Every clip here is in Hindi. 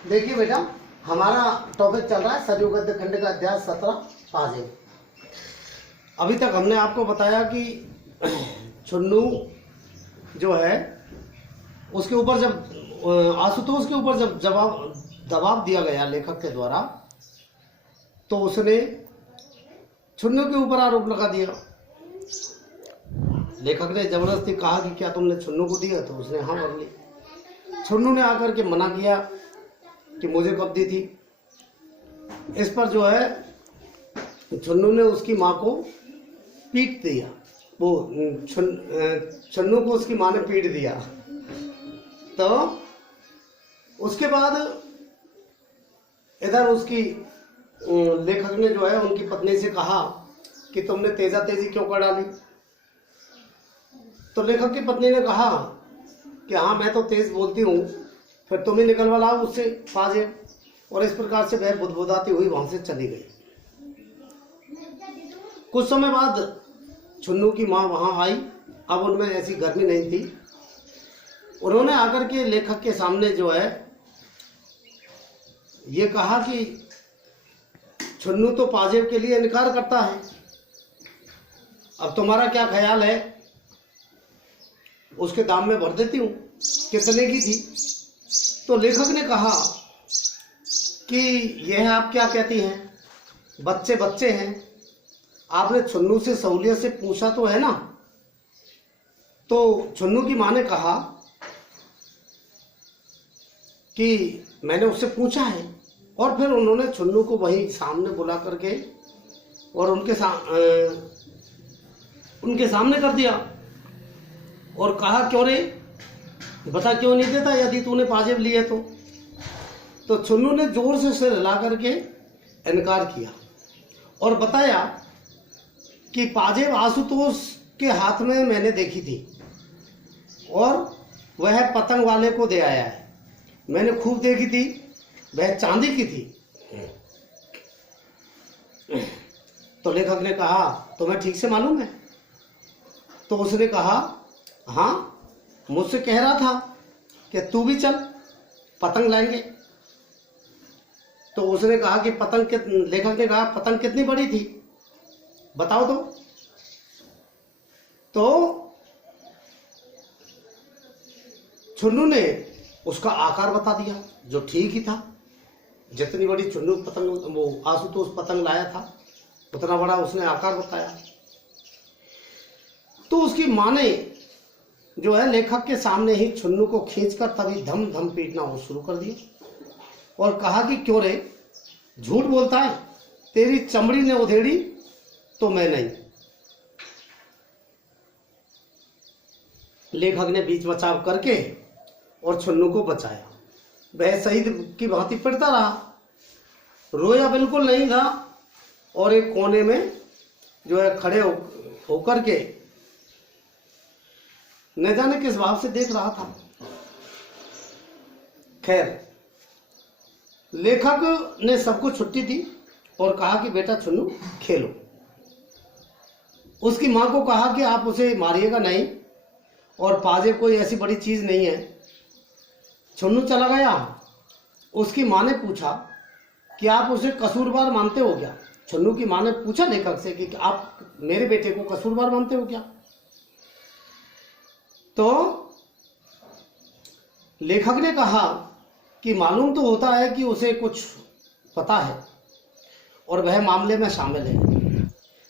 देखिए बेटा, हमारा टॉपिक चल रहा है सरयू गद्य खंड का अध्याय 17 पाजेब। अभी तक हमने आपको बताया कि छुन्नू जो है उसके ऊपर जब आशुतोष के ऊपर जब दबाव दिया गया लेखक के द्वारा, तो उसने छुन्नू के ऊपर आरोप लगा दिया। लेखक ने जबरदस्ती कहा कि क्या तुमने छुन्नू को दिया, तो उसने हाँ बोल ली। छुन्नू ने आकर के मना किया कि मुझे कब दी थी। इस पर जो है छुन्नू ने उसकी माँ को पीट दिया। वो छुन्नू को उसकी माँ ने पीट दिया। तो उसके बाद इधर उसकी लेखक ने जो है उनकी पत्नी से कहा कि तुमने तेजा तेजी क्यों कर डाली। तो लेखक की पत्नी ने कहा कि हाँ मैं तो तेज बोलती हूँ, फिर तुम ही निकलवा लाओ उससे पाजेब। और इस प्रकार से वह बुदबुदाती हुई वहां से चली गई। कुछ समय बाद छुन्नू की माँ वहां आई। अब उनमें ऐसी गर्मी नहीं थी। उन्होंने आकर के लेखक के सामने जो है ये कहा कि छुन्नू तो पाजेब के लिए इनकार करता है, अब तुम्हारा क्या ख्याल है, उसके दाम में भर देती हूँ, कितने की थी। तो लेखक ने कहा कि यह आप क्या कहती हैं, बच्चे बच्चे हैं, आपने छुन्नू से सहूलियत से पूछा तो है ना। तो छुन्नू की माँ ने कहा कि मैंने उससे पूछा है। और फिर उन्होंने छुन्नू को वहीं सामने बुला करके और उनके सामने कर दिया और कहा क्यों रे, बता क्यों नहीं देता यदि तूने पाजेब लिए तो छुन्नू ने जोर से सिर हिला करके इनकार किया और बताया कि पाजेब आशुतोष के हाथ में मैंने देखी थी और वह पतंग वाले को दे आया है। मैंने खूब देखी थी, वह चांदी की थी। तो लेखक ने कहा तुम्हें ठीक से मालूम है। तो उसने कहा हाँ, मुझसे कह रहा था कि तू भी चल, पतंग लाएंगे। तो उसने कहा कि लेखक ने कहा पतंग कितनी बड़ी थी बताओ तो छुन्नू ने उसका आकार बता दिया जो ठीक ही था। जितनी बड़ी छुन्नू पतंग वो आशुतोष पतंग लाया था उतना बड़ा उसने आकार बताया। तो उसकी माँ ने जो है लेखक के सामने ही छुन्नू को खींचकर तभी धम धम पीटना वो शुरू कर दिया और कहा कि क्यों रे, झूठ बोलता है, तेरी चमड़ी ने उधेड़ी तो मैं नहीं। लेखक ने बीच बचाव करके और छुन्नू को बचाया। वह शहीद की भांति पिटता रहा, रोया बिल्कुल नहीं था और एक कोने में जो है खड़े होकर के न जाने किस भाव से देख रहा था। खैर, लेखक ने सबको छुट्टी दी और कहा कि बेटा छुन्नू खेलो। उसकी मां को कहा कि आप उसे मारिएगा नहीं और पाजेब कोई ऐसी बड़ी चीज नहीं है। छुन्नू चला गया। उसकी मां ने पूछा कि आप उसे कसूरवार मानते हो क्या। छुन्नू की मां ने पूछा लेखक से कि आप मेरे बेटे को कसूरवार मानते हो क्या। तो लेखक ने कहा कि मालूम तो होता है कि उसे कुछ पता है और वह मामले में शामिल है।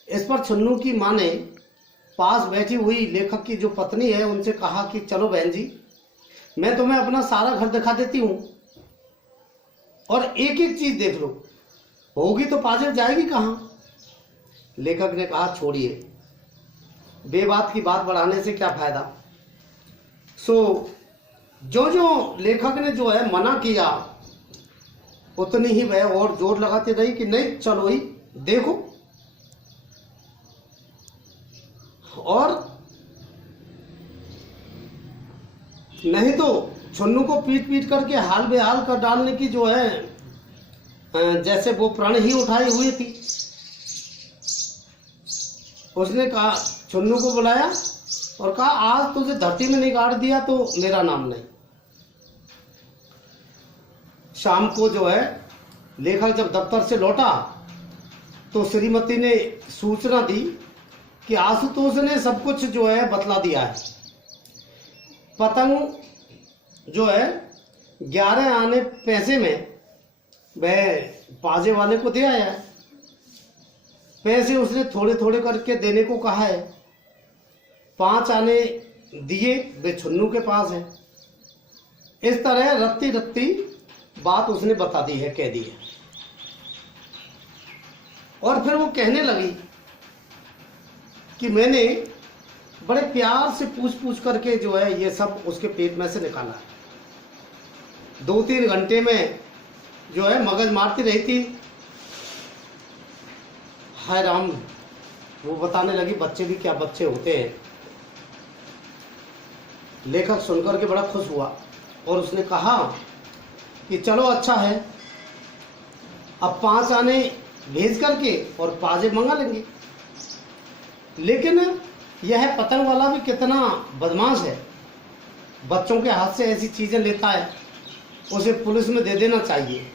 इस पर छुन्नू की मां ने पास बैठी हुई लेखक की जो पत्नी है उनसे कहा कि चलो बहन जी, मैं तुम्हें अपना सारा घर दिखा देती हूं और एक एक चीज देख लो, होगी तो पाजेब जाएगी कहां। लेखक ने कहा छोड़िए, बेबात की बात बढ़ाने से क्या फायदा। सो जो लेखक ने जो है मना किया उतनी ही वह और जोर लगाती रही कि नहीं चलो ही देखो। और नहीं तो छुन्नू को पीट पीट करके हाल बेहाल कर डालने की जो है जैसे वो प्रण ही उठाई हुई थी। उसने कहा, छुन्नू को बुलाया और कहा आज तुझे धरती में नहीं गाड़ दिया तो मेरा नाम नहीं। शाम को जो है लेखक जब दफ्तर से लौटा तो श्रीमती ने सूचना दी कि आशुतोष ने सब कुछ जो है बतला दिया है। पतंग जो है 11 आने पैसे में वह पाजे वाले को दे आया है। पैसे उसने थोड़े थोड़े करके देने को कहा है। 5 आने दिए, वे छुन्नू के पास है। इस तरह रत्ती रत्ती बात उसने बता दी है, कह दी है। और फिर वो कहने लगी कि मैंने बड़े प्यार से पूछ पूछ करके जो है ये सब उसके पेट में से निकाला है। 2-3 घंटे में जो है मगज मारती रही थी। हाय राम, वो बताने लगी बच्चे भी क्या बच्चे होते हैं। लेखक सुनकर के बड़ा खुश हुआ और उसने कहा कि चलो अच्छा है, अब 5 आने भेज करके और पाजे मंगा लेंगे। लेकिन यह पतंग वाला भी कितना बदमाश है, बच्चों के हाथ से ऐसी चीजें लेता है, उसे पुलिस में दे देना चाहिए,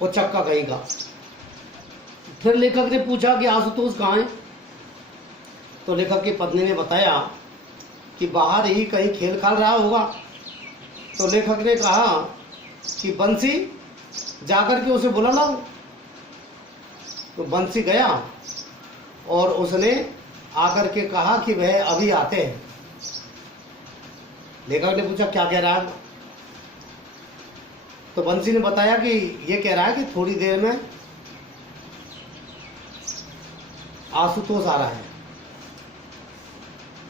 वो चक्का कहेगा। फिर लेखक ने पूछा कि आशुतोष कहाँ है? तो लेखक की पत्नी ने बताया कि बाहर ही कहीं खेल खाल रहा होगा। तो लेखक ने कहा कि बंसी जाकर के उसे बुला लाओ। तो बंसी गया और उसने आकर के कहा कि वह अभी आते हैं। लेखक ने पूछा क्या कह रहा है? तो बंसी ने बताया कि ये कह रहा है कि थोड़ी देर में आशुतोष आ रहा है।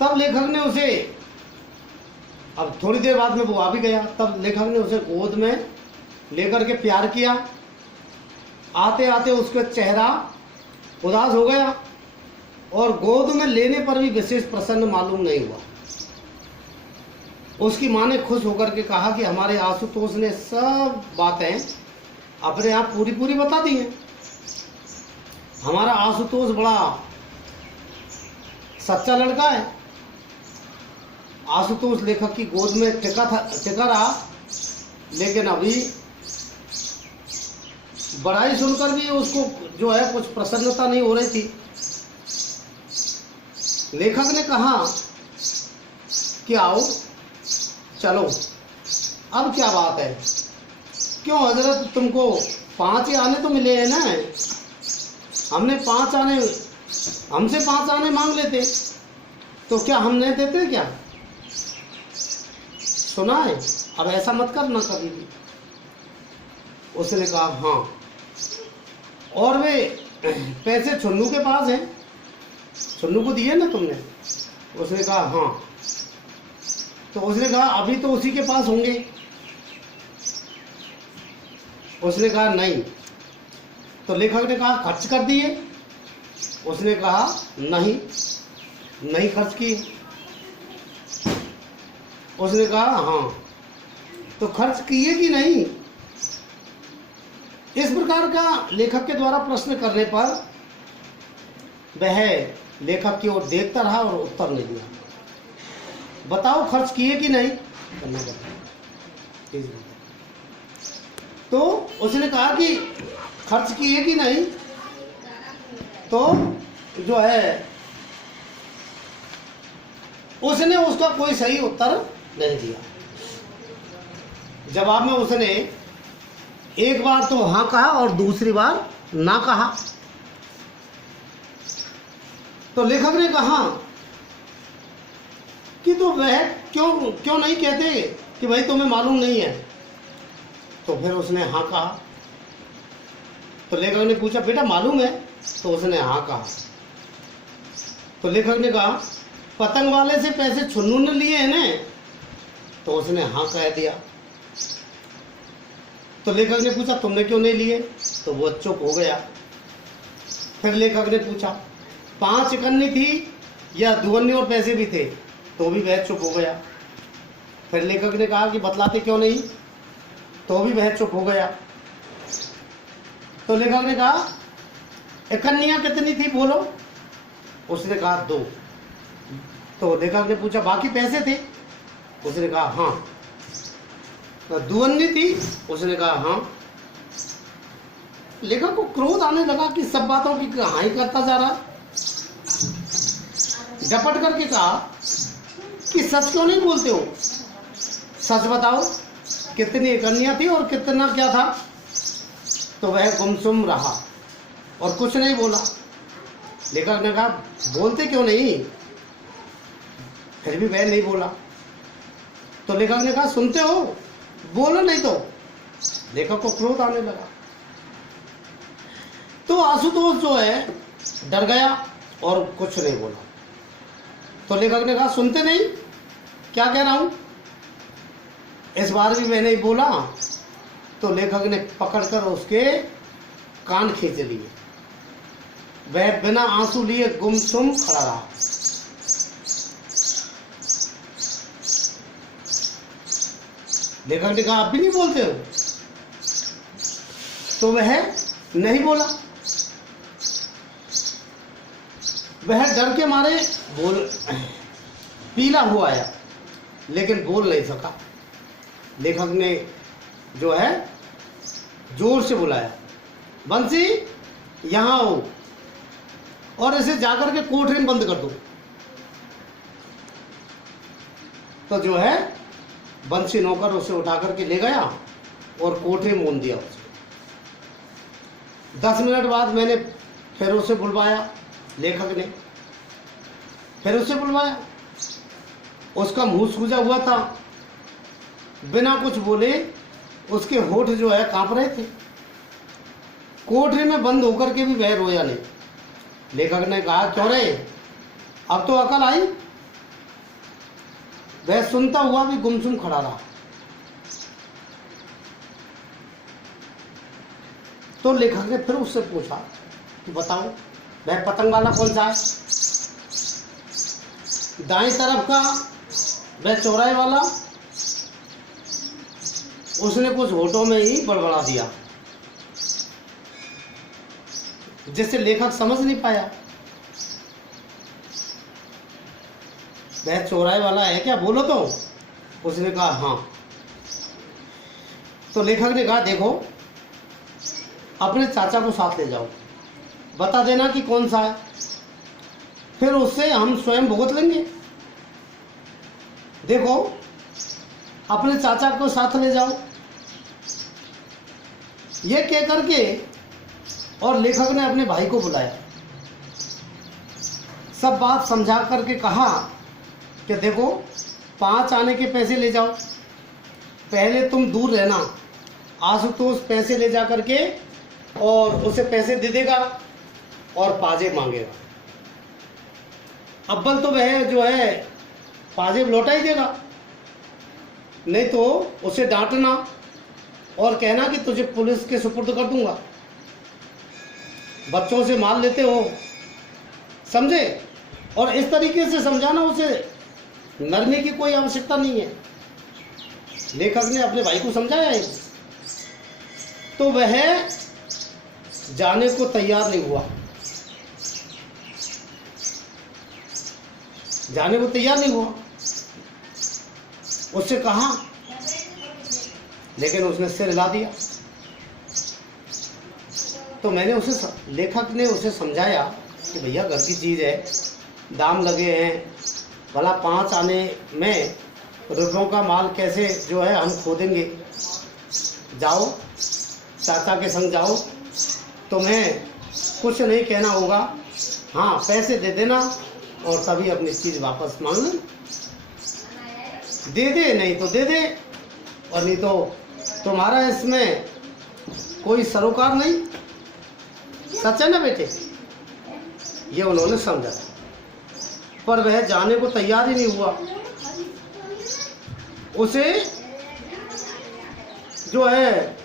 तब लेखक ने उसे, अब थोड़ी देर बाद में वो आ भी गया, तब लेखक ने उसे गोद में लेकर के प्यार किया। आते आते उसका चेहरा उदास हो गया और गोद में लेने पर भी विशेष प्रसन्न मालूम नहीं हुआ। उसकी माँ ने खुश होकर के कहा कि हमारे आशुतोष ने सब बातें अपने आप पूरी पूरी बता दी हैं। हमारा आशुतोष बड़ा सच्चा लड़का है। आशुतोष लेखक की गोद में टिका रहा, लेकिन अभी बड़ाई सुनकर भी उसको जो है कुछ प्रसन्नता नहीं हो रही थी। लेखक ने कहा कि आओ चलो, अब क्या बात है? क्यों हजरत, तुमको 5 ही आने तो मिले हैं ना? हमसे 5 आने मांग लेते तो क्या हम नहीं देते क्या? सुना है, अब ऐसा मत करना कभी भी। उसने कहा हाँ। और वे पैसे छुन्नू के पास हैं, छुन्नू को दिए ना तुमने? उसने कहा हाँ। तो उसने कहा अभी तो उसी के पास होंगे। उसने कहा नहीं। तो लेखक ने कहा खर्च कर दिए? उसने कहा नहीं खर्च किए। उसने कहा हाँ। तो खर्च किए कि नहीं? इस प्रकार का लेखक के द्वारा प्रश्न करने पर वह लेखक की ओर देखता रहा और उत्तर नहीं दिया। बताओ खर्च किए कि नहीं? तो उसने कहा कि खर्च किए कि नहीं? तो जो है उसने उसका कोई सही उत्तर नहीं दिया। जवाब में उसने एक बार तो हाँ कहा और दूसरी बार ना कहा। तो लेखक ने कहा कि तो वह क्यों नहीं कहते कि भाई तुम्हें मालूम नहीं है? तो फिर उसने हाँ कहा। तो लेखक ने पूछा बेटा मालूम है? तो उसने हाँ कहा। तो लेखक ने कहा पतंग वाले से पैसे छुन्नू ने लिए हैं ना? तो उसने हाँ कह दिया। तो लेखक ने पूछा तुमने क्यों नहीं लिए? तो वो चुप हो गया। फिर लेखक ने पूछा 5 इकन्नी थी या दुगन्नी और पैसे भी थे? तो भी वह चुप हो गया। फिर लेखक ने कहा कि बतलाते क्यों नहीं? तो भी वह चुप हो गया। तो लेखक ने कहा इकन्नियां कितनी थी बोलो? उसने कहा 2। तो लेखक ने पूछा बाकी पैसे थे? उसने कहा हाँ। दुअन्नी थी? उसने कहा हाँ। लेखक को क्रोध आने लगा कि सब बातों की कहानी करता जा रहा। झपट करके कहा कि सच क्यों नहीं बोलते हो, सच बताओ कितनी कन्या थी और कितना क्या था। तो वह गुमसुम रहा और कुछ नहीं बोला। लेखक ने कहा बोलते क्यों नहीं? फिर भी वह नहीं बोला। तो लेखक ने कहा सुनते हो, बोलो नहीं तो। लेखक को क्रोध आने लगा। तो आशुतोष जो है डर गया और कुछ नहीं बोला। तो लेखक ने कहा सुनते नहीं, क्या कह रहा हूं? इस बार भी मैंने बोला। तो लेखक ने पकड़कर उसके कान खींच लिए। वह बिना आंसू लिए गुमसुम खड़ा रहा। लेखक ने कहा आप भी नहीं बोलते हो? तो वह नहीं बोला। वह डर के मारे पीला हुआ आया, लेकिन बोल नहीं सका। लेखक ने जो है जोर से बुलाया, बंसी यहां आओ और इसे जाकर के कोठरी में बंद कर दो। तो जो है बंसी नौकर उसे उठा करके ले गया और कोठरी में मूंद दिया उसे। 10 मिनट बाद मैंने फिर उसे बुलवाया। लेखक ने फिर उसे बुलवाया। उसका मुंह सूजा हुआ था, बिना कुछ बोले उसके होठ जो है कांप रहे थे। कोठरी में बंद होकर के भी वह रोया नहीं। लेखक ने कहा क्यों रे, अब तो अकल आई? वह सुनता हुआ भी गुमसुम खड़ा रहा। तो लेखक ने फिर उससे पूछा कि बताओ वह पतंग वाला कौन सा है? दाएं तरफ का वह चौराहे वाला? उसने कुछ होठों में ही बड़बड़ा दिया, जिससे लेखक समझ नहीं पाया वह चौराहे वाला है क्या, बोलो तो। उसने कहा हाँ। तो लेखक ने कहा देखो अपने चाचा को साथ ले जाओ, बता देना कि कौन सा है, फिर उससे हम स्वयं भुगत लेंगे। देखो अपने चाचा को साथ ले जाओ। ये कह करके और लेखक ने अपने भाई को बुलाया, सब बात समझा करके कहा कि देखो 5 आने के पैसे ले जाओ, पहले तुम दूर रहना, आशुतोष पैसे ले जा करके और उसे पैसे दे देगा और पाजेब मांगेगा। अव्वल तो वह जो है पाजेब लौटा ही देगा, नहीं तो उसे डांटना और कहना कि तुझे पुलिस के सुपुर्द कर दूंगा, बच्चों से माल लेते हो, समझे। और इस तरीके से समझाना, उसे नरमी की कोई आवश्यकता नहीं है। लेखक ने अपने भाई को समझाया है, तो वह जाने को तैयार नहीं हुआ, जाने को तैयार नहीं हुआ। उससे कहा, लेकिन उसने सिर हिला दिया। तो मैंने उसे, लेखक ने उसे समझाया कि भैया घर की चीज़ है, दाम लगे हैं, भला 5 आने में रुपयों का माल कैसे जो है हम खो देंगे। जाओ चाचा के संग जाओ, तुम्हें कुछ नहीं कहना होगा, हाँ पैसे दे देना और तभी अपनी चीज़ वापस मांग लें। दे दे नहीं तो दे दे, और नहीं तो तुम्हारा इसमें कोई सरोकार नहीं। सच है ना बेटे? ये उन्होंने समझा, पर वह जाने को तैयार ही नहीं हुआ। उसे जो है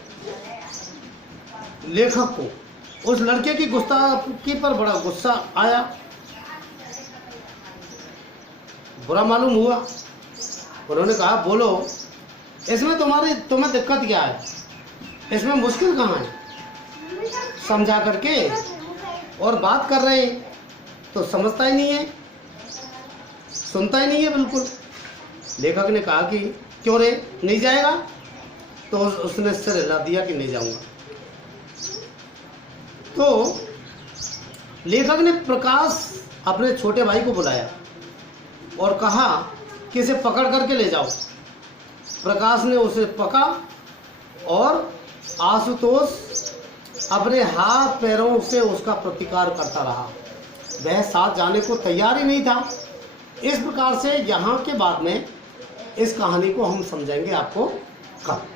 लेखक को उस लड़के की गुस्ताखी पर बड़ा गुस्सा आया, बुरा मालूम हुआ। उन्होंने कहा बोलो इसमें तुम्हें दिक्कत क्या है, इसमें मुश्किल कहाँ है? समझा करके और बात कर रहे हैं तो समझता ही नहीं है, सुनता ही नहीं है बिल्कुल। लेखक ने कहा कि क्यों रे, नहीं जाएगा? तो उसने सिर हिला दिया कि नहीं जाऊंगा। तो लेखक ने प्रकाश अपने छोटे भाई को बुलाया और कहा कि इसे पकड़ करके ले जाओ। प्रकाश ने उसे पकड़ा और आशुतोष अपने हाथ पैरों से उसका प्रतिकार करता रहा। वह साथ जाने को तैयार ही नहीं था। इस प्रकार से यहाँ के बाद में इस कहानी को हम समझेंगे आपको कब।